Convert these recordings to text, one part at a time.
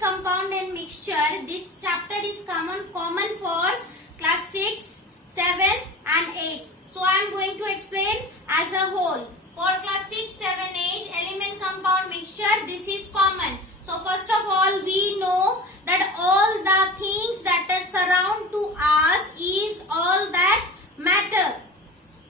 compound and mixture. This chapter is common for class 6, 7 and 8. So I am going to explain as a whole. For class 6, 7, 8 element compound mixture, this is common. So first of all, we know that all the things that are surround to us is all that matter.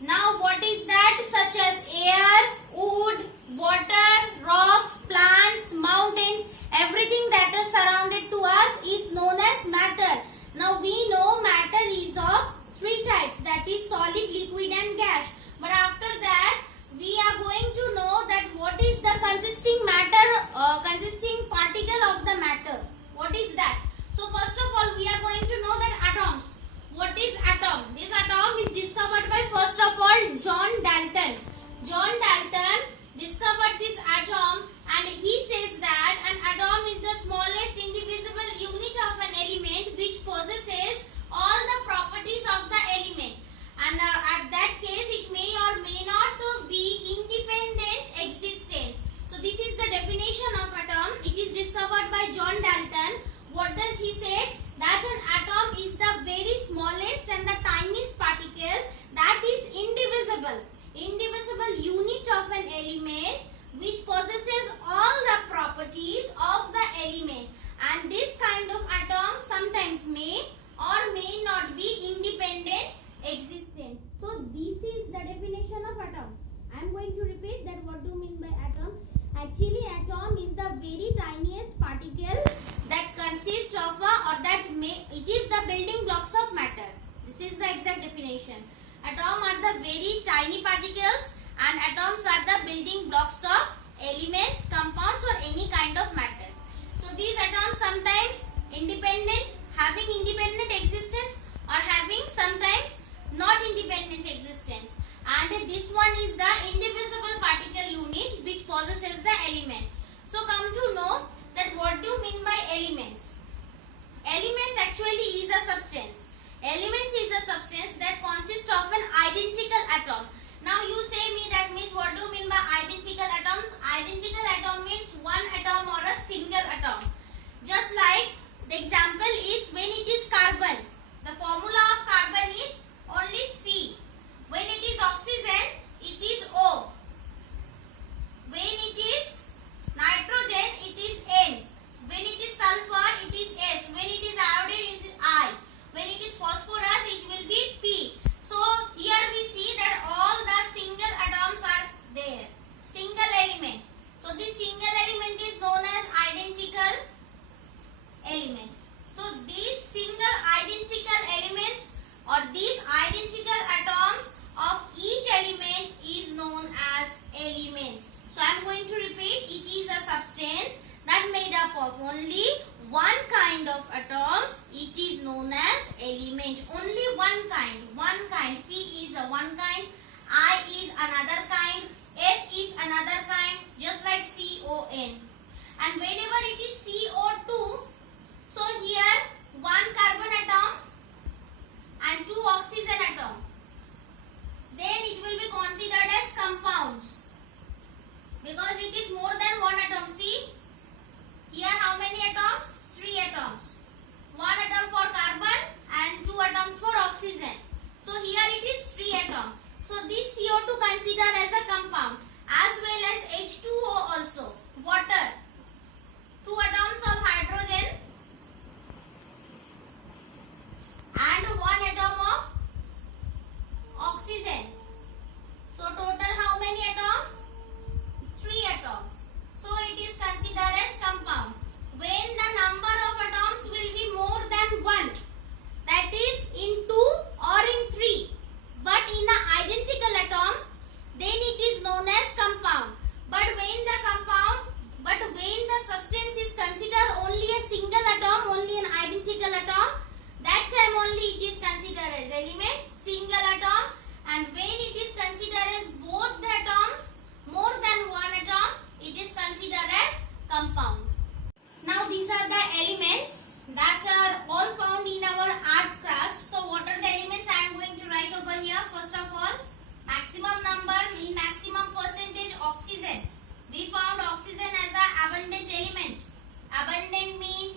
Now what is that? Such as air, wood, water, rocks, plants, mountains, everything that is surrounded to us is known as matter. Now we know matter is of three types, that is solid, liquid and gas. But after that we are going to know that what is the consisting particle of the matter. What is that? So first of all we are going to know that atoms. What is atom? This atom is discovered by first of all John Dalton. John Dalton discovered this atom and he says that an atom is the smallest indivisible unit of an element which possesses all the properties of the element. And at that case it may or may not be independent existence. So this is the definition of atom. It is discovered by John Dalton. What does he say? That an atom is the very smallest and the tiniest particle that is indivisible unit of an element which possesses all the properties of the element. And this kind of atom sometimes may or may not be independent existence. So this is the definition of atom. I am going to repeat that what do you mean by atom. Actually atom is the very tiniest particle that consists of it is the building blocks of matter. This is the exact definition. Atom are the very tiny particles and atoms are the building blocks of elements, compounds or any kind of matter. So these atoms sometimes having independent existence or having sometimes not independent existence. And this one is the indivisible particle unit which possesses the element. So come to know that what do you mean by elements. Elements actually is a substance. Elements is a substance that consists of an identical atom. Now you say me that means what do you mean by identical atoms? Identical atom means one atom or a single atom. Just like the example is when it is carbon. The formula of carbon is only C. When it is oxygen, it is O. When it is nitrogen, it is N. When it is sulfur, it is S. When it is iodine, it is I. When it is phosphorus, it will be P. So here we see that all the single atoms are there. Single element. So this single element is known as identical element. So these single identical elements or these identical atoms of each element is known as elements. So I am going to repeat, it is a substance that made up of only one kind of atoms. It is known as element. Only one kind. P is a one kind, I is another kind, S is another kind, just like CON. And whenever it is CO2, so here one carbon atom and two oxygen atom, then it will be considered as compounds because it is more than one atom. See here how many atoms? 3 atoms. One atom for carbon and 2 atoms for oxygen. So here it is 3 atoms. So this CO2 considered as a compound as well as H2O also. Water. 2 atoms of hydrogen and 1 atom of oxygen. So total how many atoms? 3 atoms. So it is considered as compound. When the number of atoms will be more than 1, that is in 2 or in 3, but in an identical atom, then it is known as compound. But when the substance is considered only a single atom, only an identical atom, that time only it is considered as element, single atom. And when it is considered as both the atoms, more than one atom, it is considered as compound. Now these are the elements that are all found in our earth crust. So what are the elements I am going to write over here? First of all, maximum number in maximum percentage oxygen. We found oxygen as an abundant element. Abundant means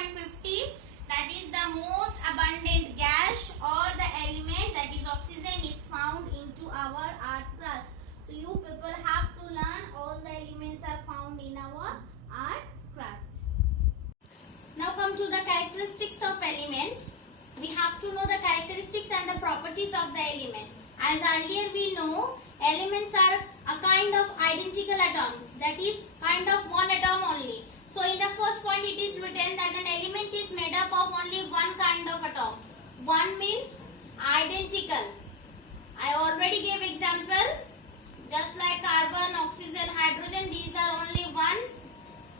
2.50, that is the most abundant gas or the element, that is oxygen, is found into our earth crust. So you people have to learn all the elements are found in our earth crust. Now come to the characteristics of elements. We have to know the characteristics and the properties of the element. As earlier we know, elements are a kind of identical atoms, that is kind of one atom only. So in the first point it is written that an element is made up of only one kind of atom. One means identical. I already gave example, just like carbon, oxygen, hydrogen, these are only one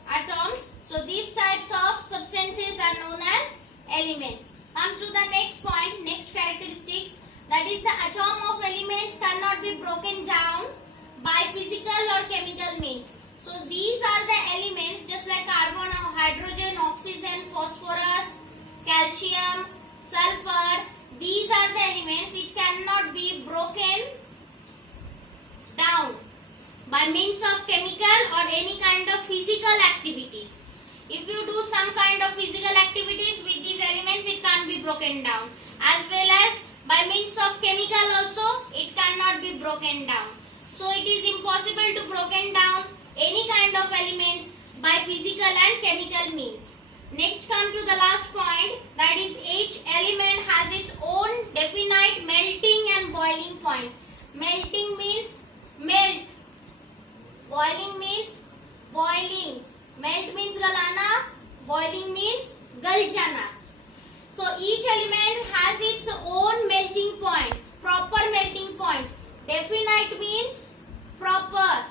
atoms. So these types of substances are known as elements. Come to the next point, next characteristics, that is the atom of elements cannot be broken down by physical or chemical means. So these are the elements just like carbon, hydrogen, oxygen, phosphorus, calcium, sulfur. These are the elements which cannot be broken down by means of chemical or any kind of physical activities. If you do some kind of physical activities with these elements, it can't be broken down. As well as by means of chemical also, it cannot be broken down. So it is impossible to broken down any kind of elements by physical and chemical means. Next come to the last point, that is each element has its own definite melting and boiling point. Melting means melt. Boiling means boiling. Melt means galana, boiling means gal jana. So each element has its own melting point, proper melting point. Definite means proper.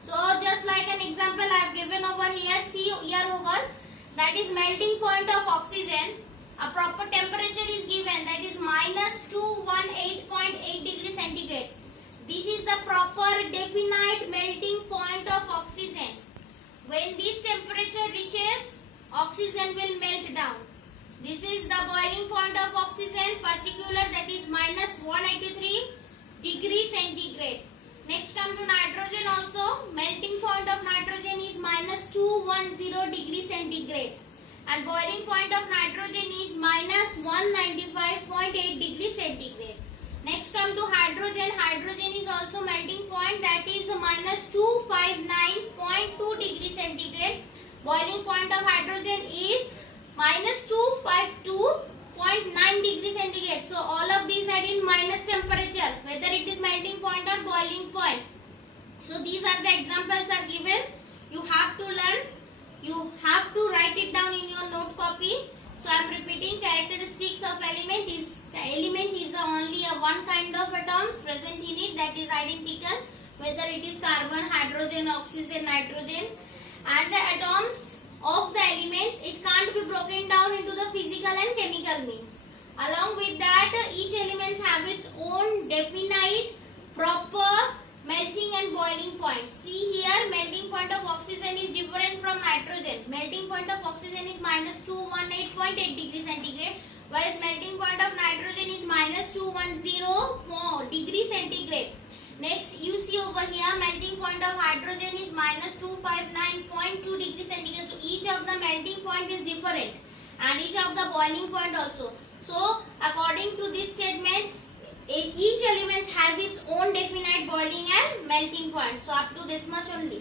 So just like an example I have given over here, see here over, that is melting point of oxygen. A proper temperature is given, that is minus 218.8 degrees centigrade. This is the proper definite melting point of oxygen. When this temperature reaches, oxygen will melt down. This is the boiling point of oxygen, particular, that is minus 183 degrees centigrade. Next come to nitrogen also. Melting point of nitrogen is minus 210 degrees centigrade. And boiling point of nitrogen is minus 195.8 degrees centigrade. Next come to hydrogen. Hydrogen is also melting point, that is minus 259.2 degrees centigrade. Boiling point of hydrogen is minus 252.9 degrees centigrade. So all of these are in minus temperature, whether it is melting point or boiling point. So these are the examples are given. You have to learn. You have to write it down in your note copy. So I am repeating, characteristics of element is only a one kind of atoms present in it, that is identical, whether it is carbon, hydrogen, oxygen, nitrogen. And the atoms of the elements, it can't be broken down into the physical and chemical means. Along with that, each element have its own definite, proper melting and boiling point. See here, melting point of oxygen is different from nitrogen. Melting point of oxygen is minus 218.8 degrees centigrade, whereas melting point of nitrogen is minus 210 degrees centigrade. Next, you see over here, melting point of hydrogen is minus 259.2 degrees centigrade. So each of the melting point is different, and each of the boiling point also. So according to this statement, each element has its own definite boiling and melting point. So up to this much only.